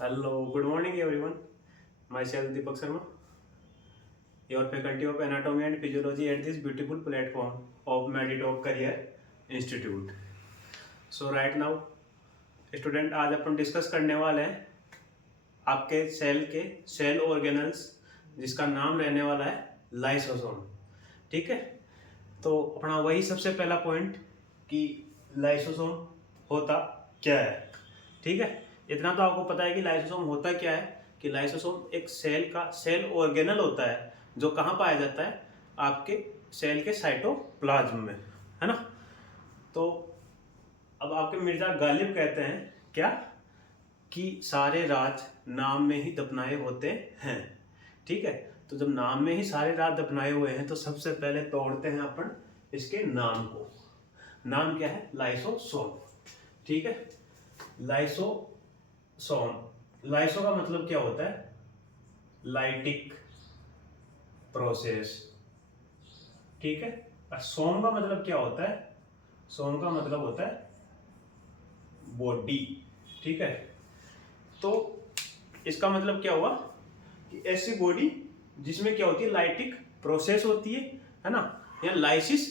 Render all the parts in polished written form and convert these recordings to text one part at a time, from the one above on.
Hello, good morning everyone. Myself Deepak Sharma, your faculty of Anatomy and Physiology at this beautiful platform of Meditalk Career Institute. So right now, student आज अपन discuss करने वाले हैं आपके cell organelles जिसका नाम रहने वाला है लाइसोसोम। ठीक है, तो अपना वही सबसे पहला पॉइंट कि लाइसोसोम होता क्या है। ठीक है, इतना तो आपको पता है कि लाइसोसोम होता क्या है, कि लाइसोसोम एक सेल ऑर्गेनल होता है जो कहाँ पाया जाता है, आपके सेल के साइटोप्लाज्म में, है ना। तो अब आपके मिर्जा गालिब कहते हैं क्या, कि सारे राज नाम में ही दफनाए होते हैं। ठीक है, तो जब नाम में ही सारे राज दफनाए हुए हैं तो सबसे पहले तोड़ते हैं अपन इसके नाम को। नाम क्या है? लाइसोसोम। ठीक है, लाइसोसोम, लाइसो का मतलब क्या होता है? Lytic process. ठीक है, और सोम का मतलब क्या होता है? सोम का मतलब होता है बॉडी। ठीक है, तो इसका मतलब क्या हुआ कि ऐसी बॉडी जिसमें क्या होती है, लाइटिक प्रोसेस होती है ना, या लाइसिस,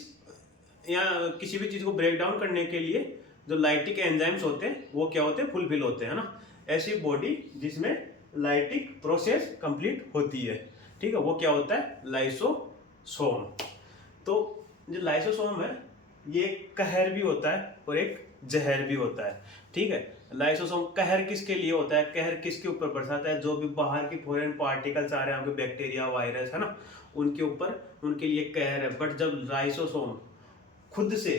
या किसी भी चीज को ब्रेक डाउन करने के लिए जो लाइटिक एंजाइम्स होते हैं वो क्या होते हैं, फुलफिल होते हैं, है ना। ऐसी बॉडी जिसमें लाइटिक प्रोसेस कंप्लीट होती है, ठीक है, वो क्या होता है? लाइसोसोम। तो जो लाइसोसोम है ये एक कहर भी होता है और एक जहर भी होता है। ठीक है, लाइसोसोम कहर किसके लिए होता है? कहर किसके ऊपर बरसाता है? जो भी बाहर की फॉरेन पार्टिकल्स आ रहे हैं, आपके बैक्टीरिया, वायरस, है ना, उनके ऊपर, उनके लिए कहर है। बट जब लाइसोसोम खुद से,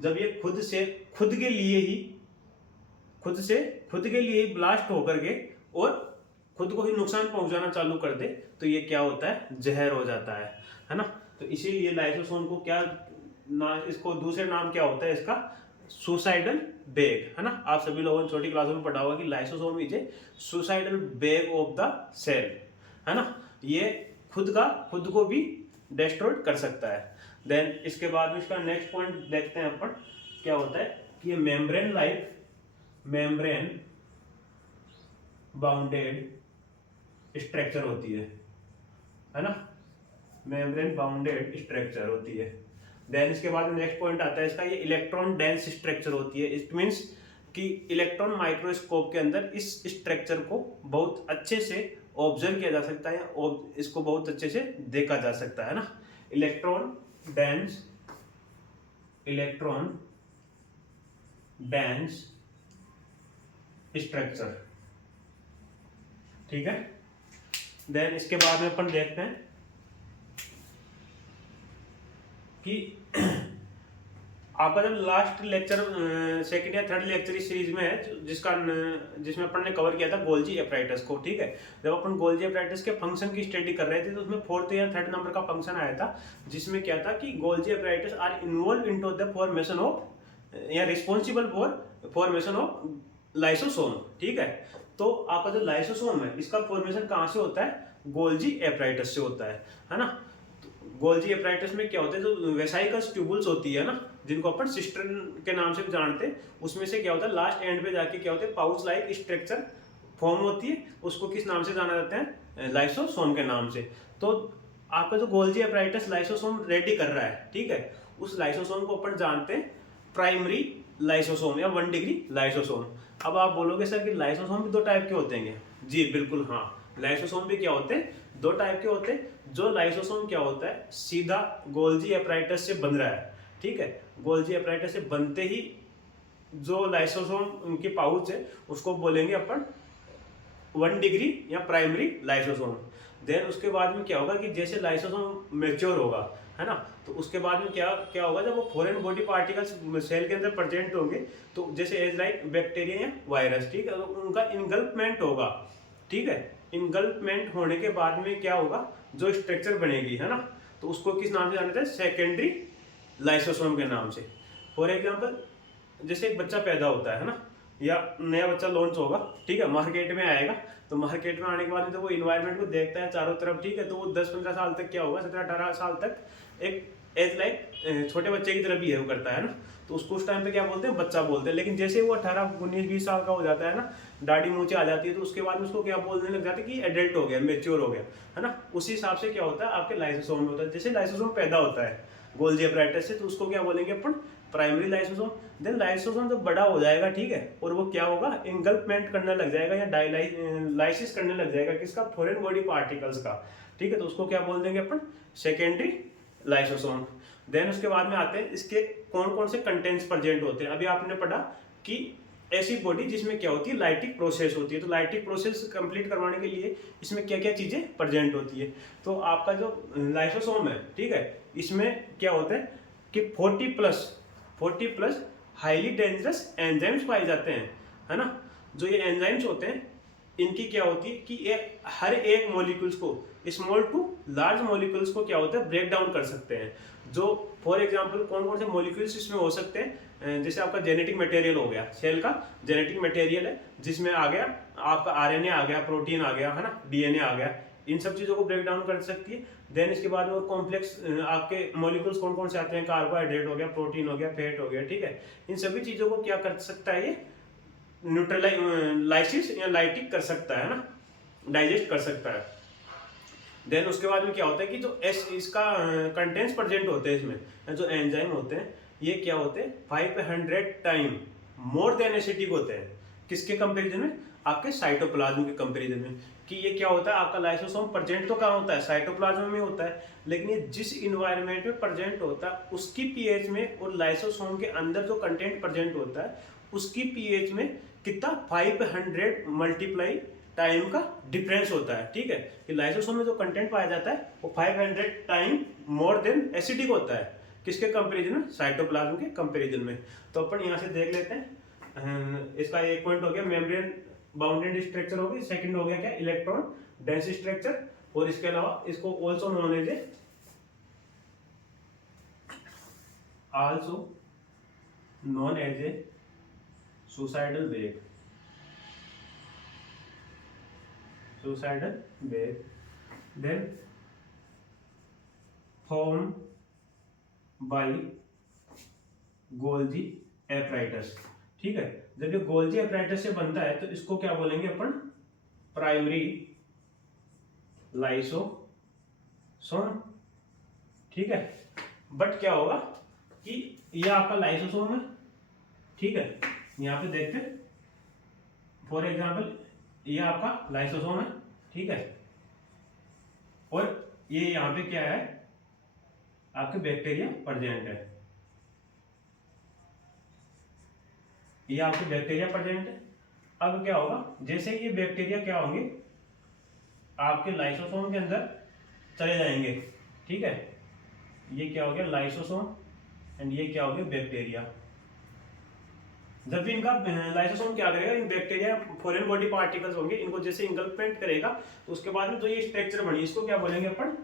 जब ये खुद के लिए ही खुद के लिए ही ब्लास्ट होकर के और खुद को ही नुकसान पहुंचाना चालू कर दे, तो ये क्या होता है? जहर हो जाता है ना। तो इसीलिए लाइसोसोम को क्या ना, इसको दूसरे नाम क्या होता है इसका? सुसाइडल बैग, है ना। आप सभी लोगों ने छोटी क्लासों में पढ़ा होगा कि lysosome is a suicidal bag of the cell, है ना। ये खुद को भी डिस्ट्रॉय कर सकता है। देन इसके बाद में इसका नेक्स्ट पॉइंट देखते हैं अपन, क्या होता है कि ये मेम्ब्रेन बाउंडेड स्ट्रक्चर होती है ना, मेम्ब्रेन बाउंडेड स्ट्रक्चर होती है। देन इसके बाद नेक्स्ट पॉइंट आता है इसका, ये इलेक्ट्रॉन डेंस स्ट्रक्चर होती है। इट मींस कि इलेक्ट्रॉन माइक्रोस्कोप के अंदर इस स्ट्रक्चर को बहुत अच्छे से ऑब्जर्व किया जा सकता है और इसको बहुत अच्छे से देखा जा सकता है ना। Electron dense structure. ठीक है, देन इसके बाद में अपन देखते हैं कि आपका जब लास्ट लेक्चर, सेकंड या थर्ड लेक्चर इस सीरीज में है जिसमें अपन ने कवर किया था गोल्जी एपराइटस को। ठीक है, जब अपन गोल्जी एपराइटस के फंक्शन की स्टडी कर रहे थे तो उसमें फोर्थ या थर्ड नंबर का फंक्शन आया था, जिसमें क्या था कि Golgi apparatus are involve into the formation of, या responsible for formation of lysosome. ठीक है, तो आपका जो लाइसोसोम है इसका फॉर्मेशन कहाँ से होता है? गोल्जी एपराइटस से होता है ना। गोल्जी एपराइटस में क्या होता है, जो वेसाइकस ट्यूबुल्स होती है ना, जिनको अपन सिस्टर्न के नाम से भी जानते हैं, उसमें से क्या होता है, लास्ट एंड पे जाके क्या होता है, पाउच लाइक स्ट्रक्चर फॉर्म होती है। उसको किस नाम से जाना जाता है? लाइसोसोम के नाम से। तो आपका जो गोल्जी एपराइटस लाइसोसोम रेडी कर रहा है, ठीक है, उस लाइसोसोम को अपन जानते हैं प्राइमरी लाइसोसोम या 1 डिग्री लाइसोसोम। अब आप बोलोगे सर कि लाइसोसोम भी 2 टाइप के होते हैं। जी बिल्कुल, हाँ, लाइसोसोम भी क्या होते हैं? 2 टाइप के होते हैं। जो लाइसोसोम क्या होता है, सीधा गोल्जी एपराइटस से बन रहा है। ठीक है, गोल्जी एपराइटस से बनते ही जो लाइसोसोम उनके पाउच है उसको बोलेंगे अपन 1 डिग्री या प्राइमरी लाइसोसोम। देन उसके बाद में क्या होगा कि जैसे लाइसोसोम मेच्योर होगा, है ना, तो उसके बाद में क्या क्या होगा, जब वो फॉरेन बॉडी पार्टिकल्स सेल के अंदर प्रेजेंट होंगे, तो जैसे एज लाइक बैक्टीरिया या वायरस, ठीक है, तो उनका इनगल्पमेंट होगा। ठीक है, इनगल्पमेंट होने के बाद में क्या होगा, जो स्ट्रक्चर बनेगी, है ना, तो उसको किस नाम से जाना जाता है? सेकेंडरी लाइसोसोम के नाम से। फॉर एग्जाम्पल, जैसे एक बच्चा पैदा होता है ना, या नया बच्चा लॉन्च होगा, ठीक है, मार्केट में आएगा, तो मार्केट में आने के बाद तो वो इन्वायरमेंट को देखता है चारों तरफ, ठीक है, तो वो 10-15 साल तक क्या होगा, 17-18 साल तक एक एज लाइक छोटे बच्चे की तरह बिहेव करता है ना, तो उसको उस टाइम पे क्या बोलते हैं? बच्चा बोलते हैं। लेकिन जैसे वो 18-19-20 साल का हो जाता है ना, दाढ़ी मूंछें आ जाती है तो उसके बाद में उसको क्या बोलने लग जाते हैं कि एडल्ट हो गया, मेच्योर हो गया, है ना। उसी हिसाब से क्या होता है आपके लाइसोसोम में होता है। जैसे लाइसोसोम पैदा होता है गोल्जी एपैरेटस से, तो उसको क्या बोलेंगे अपन, प्राइमरी लाइसोसोम। देन लाइसोसोम जब बड़ा हो जाएगा, ठीक है, और वो क्या होगा, इंगल्पमेंट करने लग जाएगा या डायलाइसिस करने लग जाएगा किसका, फॉरेन बॉडी पार्टिकल्स का, ठीक है, तो उसको क्या बोल देंगे अपन, सेकेंडरी लाइसोसोम। देन उसके बाद में आते हैं इसके कौन कौन से कंटेंट्स प्रेजेंट होते हैं। अभी आपने पढ़ा कि ऐसी बॉडी जिसमें क्या होती है, लाइटिक प्रोसेस होती है, तो लाइटिक प्रोसेस कंप्लीट करवाने के लिए इसमें क्या क्या चीजें प्रेजेंट होती है। तो आपका जो लाइसोसोम है, ठीक है, इसमें क्या होता है कि 40 प्लस हाईली डेंजरस एंजाइम्स पाए जाते हैं, है ना। जो ये एंजाइम्स होते हैं इनकी क्या होती है कि ये हर एक मॉलिक्यूल्स को, स्मॉल टू लार्ज मॉलिक्यूल्स को क्या होता है, ब्रेक डाउन कर सकते हैं। जो फॉर एग्जांपल कौन कौन से मॉलिक्यूल्स इसमें हो सकते हैं, जैसे आपका जेनेटिक मटेरियल हो गया, सेल का जेनेटिक मटेरियल है जिसमें आ गया आपका आरएनए आ गया, प्रोटीन आ गया, है ना, डीएनए आ गया, इन सब चीज़ों को ब्रेक डाउन कर सकती है। देन इसके बाद में कॉम्प्लेक्स आपके मॉलिक्यूल्स कौन कौन से आते हैं, कार्बोहाइड्रेट हो गया, प्रोटीन हो गया, फैट हो गया, ठीक है, इन सभी चीज़ों को क्या कर सकता है, ये न्यूट्रलाइसिस या लाइटिक कर सकता है ना, डाइजेस्ट कर सकता है। देन उसके बाद में क्या होता है कि जो इसका कंटेंट्स प्रेजेंट होते हैं इसमें, जो एंजाइम होते हैं ये क्या होते हैं 500 टाइम मोर देन एसिडिक होते हैं। किसके कंपैरिजन में, आपके साइटोप्लाज्म के कंपैरिजन में। कि ये क्या होता है आपका लाइसोसोम प्रेजेंट तो कहाँ होता है, साइटोप्लाज्म में होता है, लेकिन ये जिस इन्वायरमेंट में प्रेजेंट होता है उसकी पीएच में और लाइसोसोम के अंदर जो कंटेंट प्रेजेंट होता है उसकी पीएच में कितना 500 मल्टीप्लाई टाइम का डिफरेंस होता है, ठीक है। कि लाइसोसोम में जो कंटेंट पाया जाता है वो 500 टाइम मोर देन एसिडिक होता है। किसके कंपैरिजन में, साइटोप्लाज्म के कंपैरिजन में। तो अपन यहाँ से देख लेते हैं, इसका एक पॉइंट हो गया मेम्ब्रेन बाउंडेड स्ट्रक्चर हो गई, सेकंड हो गया क्या, इलेक्ट्रॉन डेंस स्ट्रक्चर, और इसके अलावा इसको also known as a suicidal bag, then formed by Golgi apparatus, ठीक है। जब ये गोल्जी एपराइटस से बनता है तो इसको क्या बोलेंगे अपन, प्राइमरी लाइसोसोम, ठीक है। बट क्या होगा कि ये आपका लाइसोसोम है, ठीक है, यहाँ पे देखते हैं फॉर एग्जांपल ये आपका लाइसोसोम है, ठीक है, और ये यहाँ पे क्या है आपके बैक्टीरिया प्रेजेंट है, ये आपके बैक्टीरिया प्रेजेंट है। अब क्या होगा, जैसे ये बैक्टीरिया क्या होंगे आपके लाइसोसोम के अंदर चले जाएंगे, ठीक है, ये क्या हो गया लाइसोसोम एंड ये क्या हो गया बैक्टीरिया। जब भी इनका लाइसोसोम क्या करेगा, इन बैक्टीरिया फॉरेन बॉडी पार्टिकल्स होंगे, इनको जैसे इंगल्पमेंट करेगा तो उसके बाद में जो ये स्ट्रक्चर बनी इसको क्या बोलेंगे अपन,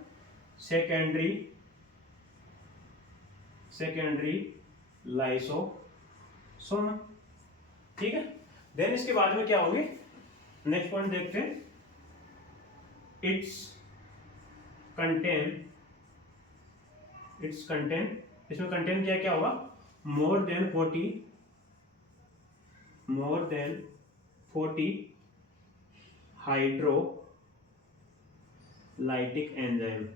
सेकेंडरी लाइसोसोम, ठीक है। देन इसके बाद में क्या होंगे, नेक्स्ट पॉइंट देखते हैं, इट्स कंटेन, इसमें कंटेन क्या होगा, मोर देन 40 हाइड्रोलाइटिक एंजाइम।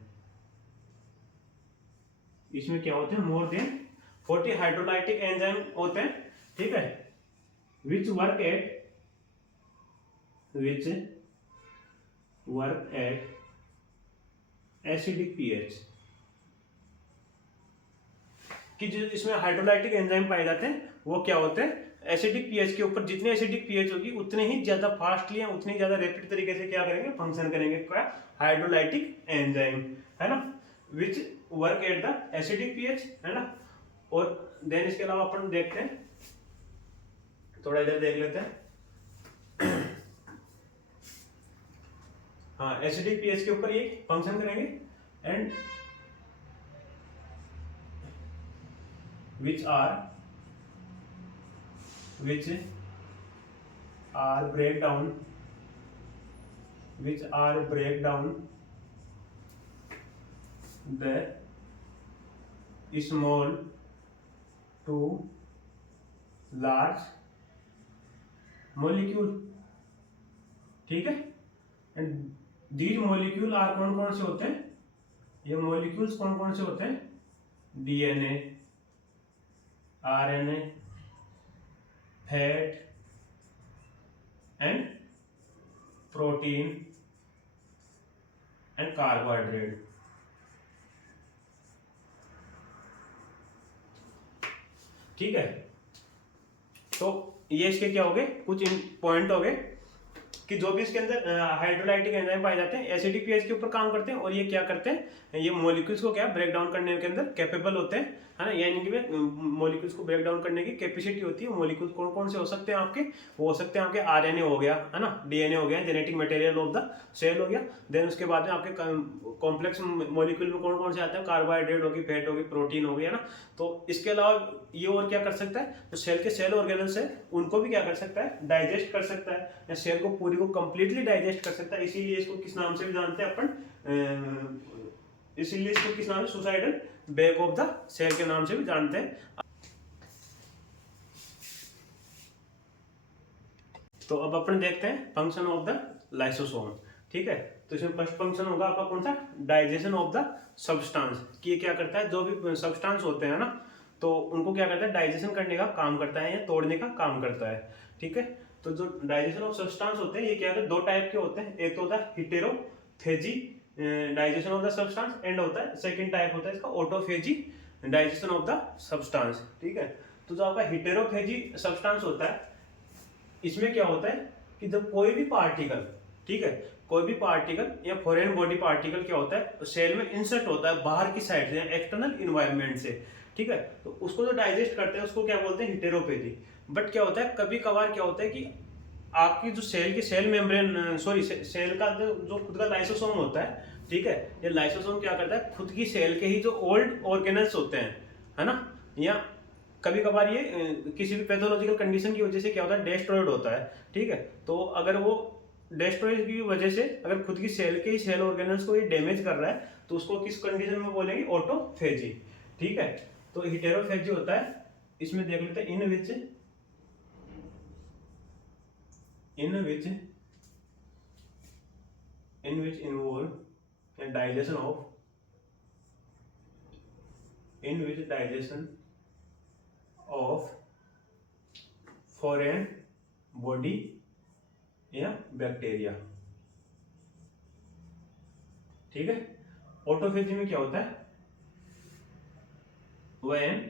इसमें क्या होते हैं, मोर देन 40 हाइड्रोलाइटिक एंजाइम होते हैं, ठीक है, which work at acidic pH। कि जो इसमें हाइड्रोलाइटिक एंजाइम पाए जाते हैं वो क्या होते हैं, एसिडिक पीएच के ऊपर, जितने एसिडिक पीएच होगी उतने ही ज्यादा फास्टली या उतनी ज्यादा रैपिड तरीके से क्या करेंगे, फंक्शन करेंगे, क्या, हाइड्रोलाइटिक एंजाइम, है ना, which work at the acidic pH, है ना। और देन इसके अलावा अपन देखते हैं, थोड़ा इधर देख लेते हैं, हाँ, एसिडिक पीएच के ऊपर ये फंक्शन करेंगे and which are break down the small to large molecule, ठीक है। एंड दीज मॉलिक्यूल आर कौन कौन से होते हैं, ये मॉलिक्यूल्स कौन कौन से होते हैं, DNA, RNA, fat and protein and carbohydrate. ठीक है, तो ये इसके क्या हो गए, कुछ पॉइंट हो गए कि जो भी इसके अंदर हाइड्रोलाइटिक एंजाइम पाए जाते हैं एसिडिक पीएच के ऊपर काम करते हैं, और ये क्या करते हैं, ये मॉलिक्यूल्स को क्या ब्रेक डाउन करने के अंदर कैपेबल होते हैं, है ना। यानी कि मॉलिक्यूल्स को ब्रेक डाउन करने की कैपेसिटी होती है। मॉलिक्यूल्स कौन कौन से हो सकते हैं आपके, वो हो सकते हैं आपके आरएनए हो गया, है ना, डीएनए हो गया, genetic material of the cell हो गया। देन उसके बाद में आपके कॉम्प्लेक्स मॉलिक्यूल में कौन कौन से आते हैं, कार्बोहाइड्रेट होगी, फैट होगी, प्रोटीन होगी, है ना। तो इसके अलावा ये और क्या कर सकता है, तो सेल के सेल ऑर्गेनल्स है उनको भी क्या कर सकता है, डाइजेस्ट कर सकता है, या सेल को पूरी को कंप्लीटली डाइजेस्ट कर सकता है। इसीलिए इसको किस नाम से भी जानते हैं अपन, इसीलिए इसको किस नाम से, suicidal bag of the cell के नाम से भी जानते हैं। तो अब अपन देखते हैं फंक्शन ऑफ द लाइसोसोम। ठीक है, तो इसमें फर्स्ट फंक्शन होगा आपका कौन सा, डाइजेशन ऑफ द सब्सटेंस, कि ये क्या करता है, जो भी सब्सटेंस होते हैं ना, तो उनको क्या करता है, डाइजेशन करने का काम करता है या तोड़ने का काम करता है। ठीक है, तो जो डाइजेशन ऑफ सब्सटेंस होते हैं ये क्या होता है, दो टाइप के होते हैं, एक तो होता है heterophagy digestion of the substance, and होता है सेकंड टाइप होता है इसका autophagy digestion of the substance. ठीक है, तो जो आपका हिटेरोफेजी सब्सटेंस होता है, इसमें क्या होता है कि जब कोई भी पार्टिकल, ठीक है, कोई भी पार्टिकल या फॉरेन बॉडी पार्टिकल क्या होता है, सेल में इंसर्ट होता है बाहर की साइड से, एक्सटर्नल इन्वायरमेंट से। ठीक है, तो उसको जो डाइजेस्ट करते हैं उसको क्या बोलते हैं, हिटेरोफेजी। बट क्या होता है, कभी कभार क्या होता है कि आपकी जो सेल की सेल मेम्ब्रेन, सॉरी सेल का जो खुद का लाइसोसोम होता है, ठीक है, ये लाइसोसोम क्या करता है, खुद की सेल के ही जो ओल्ड ऑर्गेनल्स होते हैं, है ना, या कभी कभार ये किसी भी पैथोलॉजिकल कंडीशन की वजह से क्या होता है, डेस्ट्रॉयड होता है। ठीक है, तो अगर वो डेस्ट्रॉयड की वजह से अगर खुद की सेल के ही सेल ऑर्गेनल्स को ये डैमेज कर रहा है, तो उसको किस कंडीशन में बोलेंगे, ऑटोफेजी। ठीक है, तो हिटेरोफेजी होता है, इसमें देख लेते हैं, इन विच involve digestion of foreign body या बैक्टीरिया। ठीक है, ऑटोफेजी में क्या होता है, when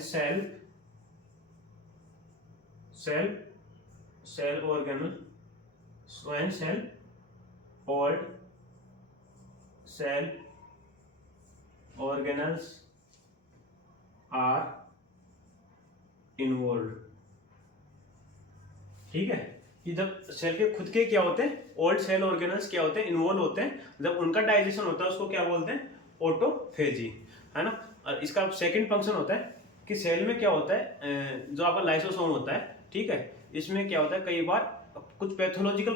cell organelle, when cell organelles are involved। ठीक है, कि जब सेल के खुद के क्या होते हैं, ओल्ड सेल ऑर्गेनल्स क्या होते हैं, इन्वॉल्व होते हैं, जब उनका डाइजेशन होता है उसको क्या बोलते हैं, ऑटोफेजी, है ना। और इसका सेकंड फंक्शन होता है कि सेल में क्या होता है, जो आपका लाइसोसोम होता है, ठीक है, इसमें क्या होता है, कई बार कुछ पैथोलॉजिकल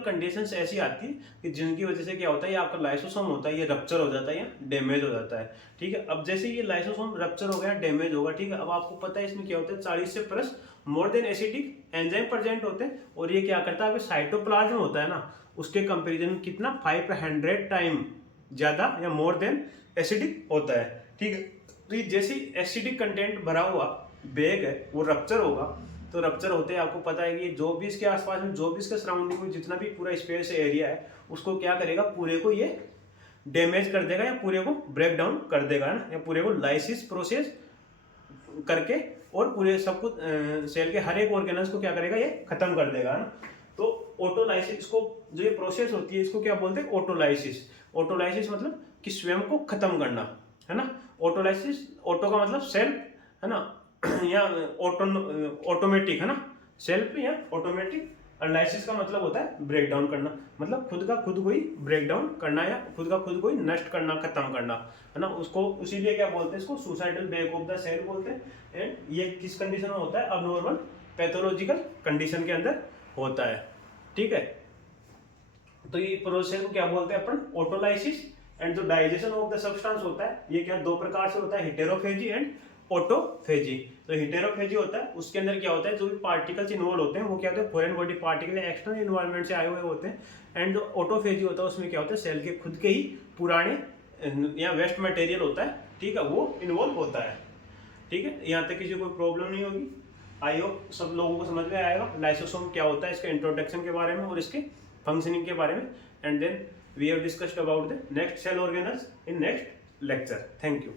कंडीशंस ऐसी आती है कि जिनकी वजह से क्या होता है, ये आपका लाइसोसोम होता है, ये रप्चर हो जाता है या डैमेज हो जाता है। ठीक है, अब जैसे ये लाइसोसोम रप्चर हो गया, डैमेज होगा, ठीक है, अब आपको पता है इसमें क्या होता है, 40 से plus more than acidic enzyme present होते हैं, और ये क्या करता है, साइटोप्लाज्म होता है ना, उसके कंपेरिजन में कितना 500 टाइम ज्यादा या मोर देन एसिडिक होता है। ठीक है, तो ये जैसे एसिडिक कंटेंट भरा हुआ बैग है वो रप्चर होगा, तो रप्चर होते हैं आपको पता है कि जो भी इसके आसपास में, जो भी इसके सराउंडिंग में जितना भी पूरा स्पेस एरिया है, उसको क्या करेगा, पूरे को ये डैमेज कर देगा या पूरे को ब्रेक डाउन कर देगा ना, या पूरे को लाइसिस प्रोसेस करके और पूरे सब कुछ सेल के हर एक ऑर्गेनल्स को क्या करेगा, ये खत्म कर देगा ना। तो ऑटोलाइसिस, इसको जो ये प्रोसेस होती है इसको क्या बोलते हैं, ऑटोलाइसिस। ऑटोलाइसिस मतलब कि स्वयं को खत्म करना, है ना। ऑटोलाइसिस, ऑटो का मतलब सेल्फ, है ना, या ऑटोमेटिक, है ना, सेल्फ या ऑटोमेटिक। और लाइसिस का मतलब होता है ब्रेक डाउन करना, मतलब खुद का खुद को ही ब्रेक डाउन करना या खुद का खुद को ही नष्ट करना, खत्म करना, है ना। उसको इसीलिए क्या बोलते हैं, इसको suicidal break of the cell बोलते हैं। एंड ये किस कंडीशन में होता है, अबनॉर्मल पैथोलॉजिकल कंडीशन के अंदर होता है। ठीक है, तो ये प्रोसेस को क्या बोलते हैं अपन, ऑटोलाइसिस। एंड जो डाइजेशन ऑफ द सब्सटेंस होता है ये क्या दो प्रकार से होता है, हिटेरोफेजी एंड ऑटोफेजी। तो हेटेरोफेजी होता है, उसके अंदर क्या होता है, जो भी पार्टिकल्स इन्वॉल्व होते हैं वो क्या होते हैं, फॉरेन बॉडी पार्टिकल या एक्सटर्नल इन्वायरमेंट से आए हुए होते हैं। एंड जो ऑटोफेजी होता है उसमें क्या होता है, सेल के खुद के ही पुराने या वेस्ट मटेरियल होता है, ठीक है, वो इन्वॉल्व होता है। ठीक है, यहाँ तक किसी को कोई प्रॉब्लम नहीं होगी। आई होप सब लोगों को समझ में आएगा लाइसोसोम क्या होता है, इसके इंट्रोडक्शन के बारे में और इसके फंक्शनिंग के बारे में। And then we have discussed about the next cell organelles in next lecture. Thank you.